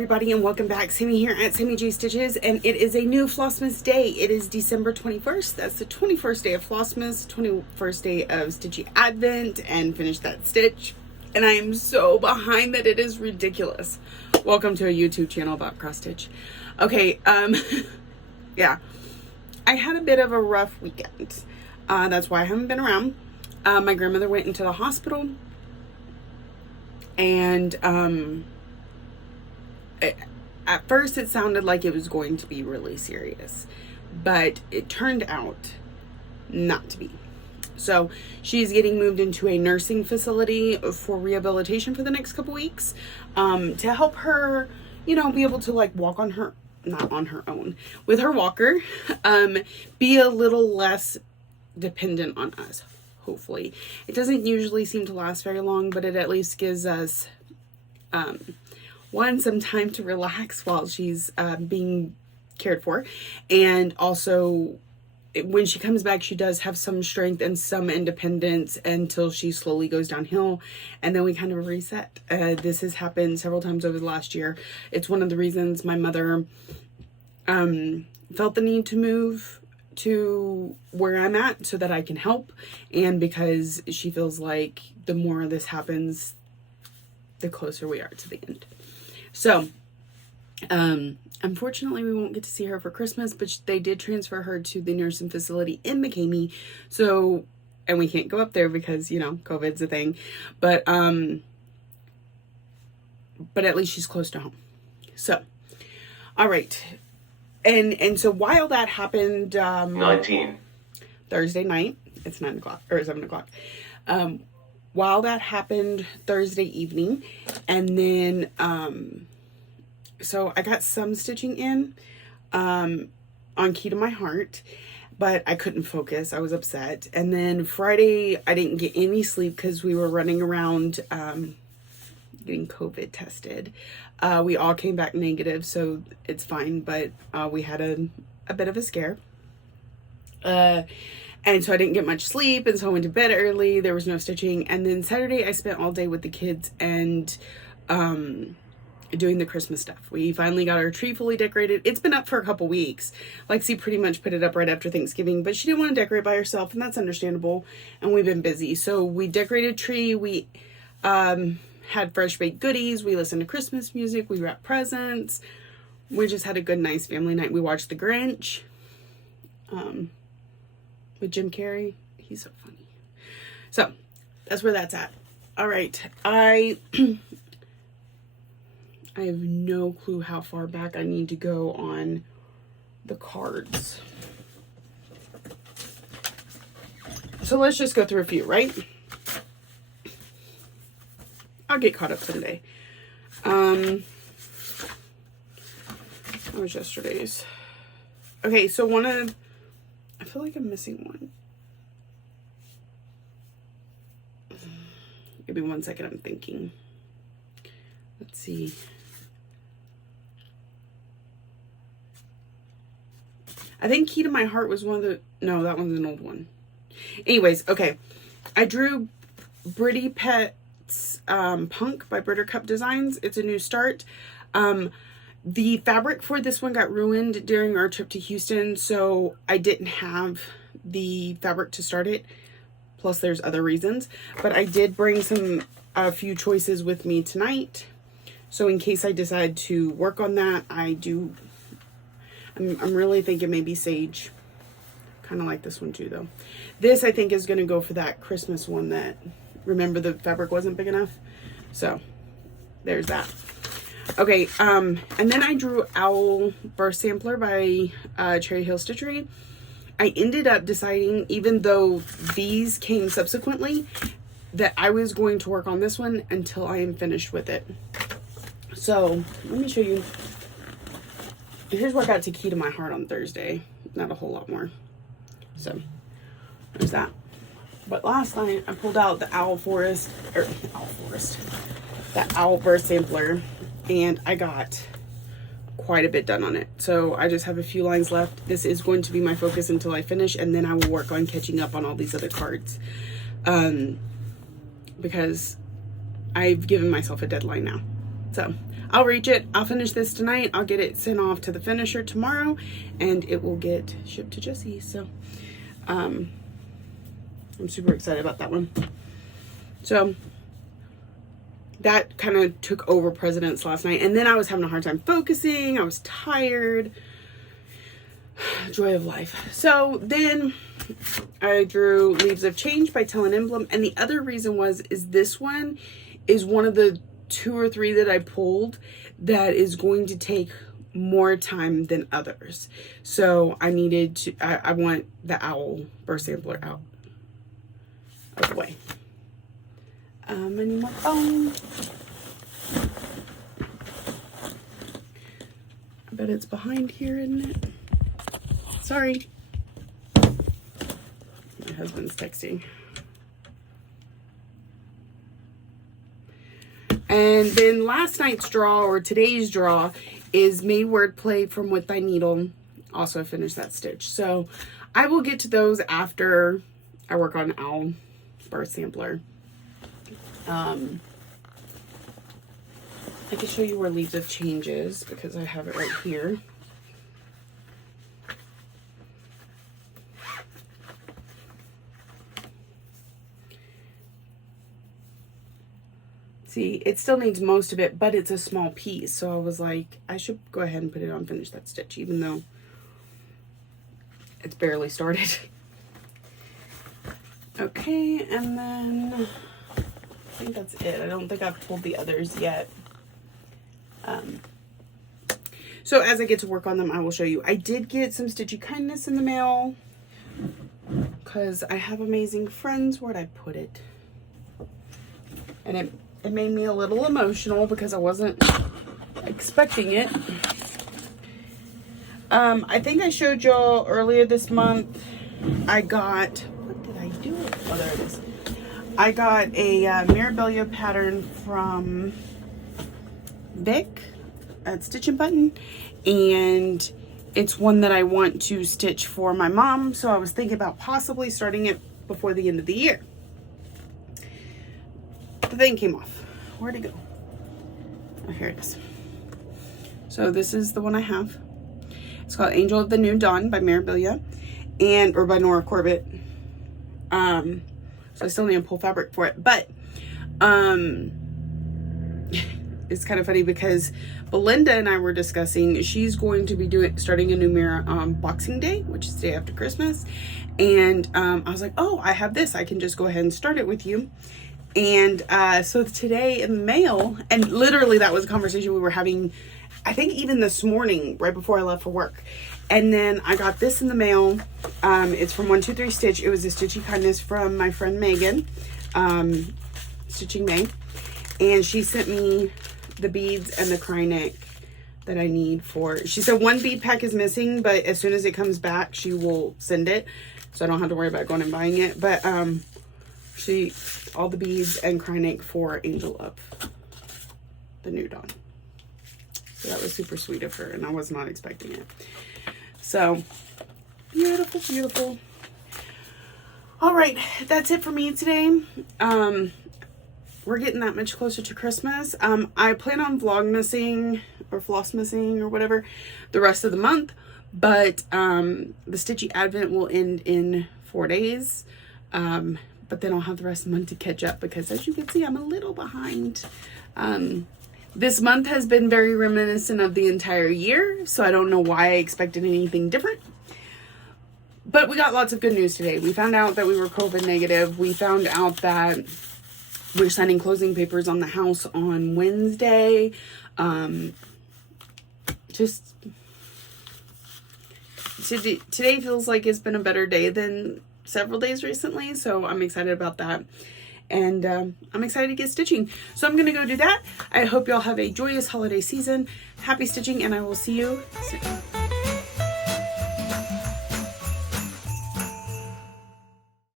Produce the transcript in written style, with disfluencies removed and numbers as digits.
everybody, and welcome back. Sammy here at Sammy J Stitches, and it is a new Flossmas day. It is December 21st. That's the 21st day of Flossmas, 21st day of Stitchy Advent, and finish that stitch. And I am so behind that it is ridiculous. Welcome to a YouTube channel about cross stitch. Okay, yeah. I had a bit of a rough weekend. That's why I haven't been around. My grandmother went into the hospital, and at first it sounded like it was going to be really serious, but it turned out not to be. So she's getting moved into a nursing facility for rehabilitation for the next couple weeks, to help her, you know, be able to like walk on her, not on her own, with her walker, be a little less dependent on us. Hopefully it doesn't usually seem to last very long, but it at least gives us, some time to relax while she's being cared for. And also, when she comes back, she does have some strength and some independence until she slowly goes downhill, and then we kind of reset. This has happened several times over the last year. It's one of the reasons my mother felt the need to move to where I'm at so that I can help, and because she feels like the more this happens, the closer we are to the end. So, unfortunately, we won't get to see her for Christmas, but they did transfer her to the nursing facility in McCamey. So, and we can't go up there because, you know, COVID's a thing. But at least she's close to home. So, all right. And so while that happened, 19 Thursday night, it's 9 o'clock or 7 o'clock. While that happened Thursday evening, and then, so I got some stitching in, on Key to My Heart, but I couldn't focus. I was upset. And then Friday, I didn't get any sleep because we were running around, getting COVID tested. We all came back negative, so it's fine, but, we had a bit of a scare. And so I didn't get much sleep, and so I went to bed early. There was no stitching. And then Saturday, I spent all day with the kids and doing the Christmas stuff. We finally got our tree fully decorated. It's been up for a couple weeks. Lexi pretty much put it up right after Thanksgiving, but she didn't want to decorate by herself, and that's understandable. And we've been busy. So we decorated tree. We had fresh baked goodies. We listened to Christmas music. We wrapped presents. We just had a good, nice family night. We watched The Grinch. With Jim Carrey. He's so funny. So that's where that's at. All right. I have no clue how far back I need to go on the cards. So let's just go through a few, right? I'll get caught up someday. That was yesterday's. Okay, so I feel like I'm missing one. Give me 1 second, I'm thinking. Let's see. I think Key to My Heart was one of the... No, that one's an old one. Anyways, okay. I drew Britty Pet's Punk by Brittercup Designs. It's a new start. The fabric for this one got ruined during our trip to Houston, so I didn't have the fabric to start it. Plus, there's other reasons. But I did bring a few choices with me tonight. So in case I decide to work on that, I'm really thinking maybe sage. Kind of like this one too, though. This, I think, is going to go for that Christmas one that, remember, the fabric wasn't big enough. So, there's that. Okay, and then I drew Owl Burst Sampler by Cherry Hill Stitchery. I ended up deciding, even though these came subsequently, that I was going to work on this one until I am finished with it. So, let me show you. Here's what I got to Key to My Heart on Thursday. Not a whole lot more. So, there's that. But last night, I pulled out the the Owl Burst Sampler. And I got quite a bit done on it. So I just have a few lines left. This is going to be my focus until I finish. And then I will work on catching up on all these other cards. Because I've given myself a deadline now. So I'll reach it. I'll finish this tonight. I'll get it sent off to the finisher tomorrow, and it will get shipped to Jessie. So I'm super excited about that one. So that kind of took over precedence last night. And then I was having a hard time focusing. I was tired. Joy of life. So then I drew Leaves of Change by Tell an Emblem. And the other reason is this one is one of the 2 or 3 that I pulled that is going to take more time than others. So I needed to, I want the owl burst sampler out of the way. I need my phone. I bet it's behind here, isn't it? Sorry. My husband's texting. And then last night's draw, or today's draw, is Made Wordplay from With Thy Needle. Also finished that stitch. So I will get to those after I work on Owl Birth Sampler. I can show you where Leaves of Change is because I have it right here. See, it still needs most of it, but it's a small piece. So I was like, I should go ahead and put it on, finish that stitch, even though it's barely started. Okay, and then I think that's it. I don't think I've pulled the others yet. So as I get to work on them, I will show you. I did get some Stitchy Kindness in the mail because I have amazing friends. Where'd I put it? And it made me a little emotional because I wasn't expecting it. I think I showed y'all earlier this month. I got, what did I do? Oh, there it is. I got a Mirabilia pattern from Vic at Stitch and Button, and it's one that I want to stitch for my mom. So I was thinking about possibly starting it before the end of the year. The thing came off. Where'd it go? Oh, here it is. So this is the one I have. It's called Angel of the New Dawn by Mirabilia, or by Nora Corbett. So I still need to pull fabric for it, but it's kind of funny because Belinda and I were discussing, she's going to be starting a new mirror on Boxing Day, which is the day after Christmas. And I was like, oh, I have this. I can just go ahead and start it with you. And so today in the mail, and literally that was a conversation we were having, I think even this morning, right before I left for work. And then I got this in the mail. It's from 123 Stitch. It was a Stitchy Kindness from my friend Megan, Stitching May. And she sent me the beads and the cry neck that I need for, she said one bead pack is missing, but as soon as it comes back, she will send it. So I don't have to worry about going and buying it. But all the beads and cry neck for Angel of the New Dawn. So that was super sweet of her, and I was not expecting it. So beautiful, beautiful. All right, that's it for me today. We're getting that much closer to Christmas. I plan on Vlogmasing or Flossmasing or whatever the rest of the month, but the Stitchy Advent will end in 4 days. But then I'll have the rest of the month to catch up because, as you can see, I'm a little behind. This month has been very reminiscent of the entire year, so I don't know why I expected anything different. But we got lots of good news today. We found out that we were COVID negative. We found out that we're signing closing papers on the house on Wednesday. Today feels like it's been a better day than several days recently, so I'm excited about that. And I'm excited to get stitching. So I'm going to go do that. I hope y'all have a joyous holiday season. Happy stitching, and I will see you soon.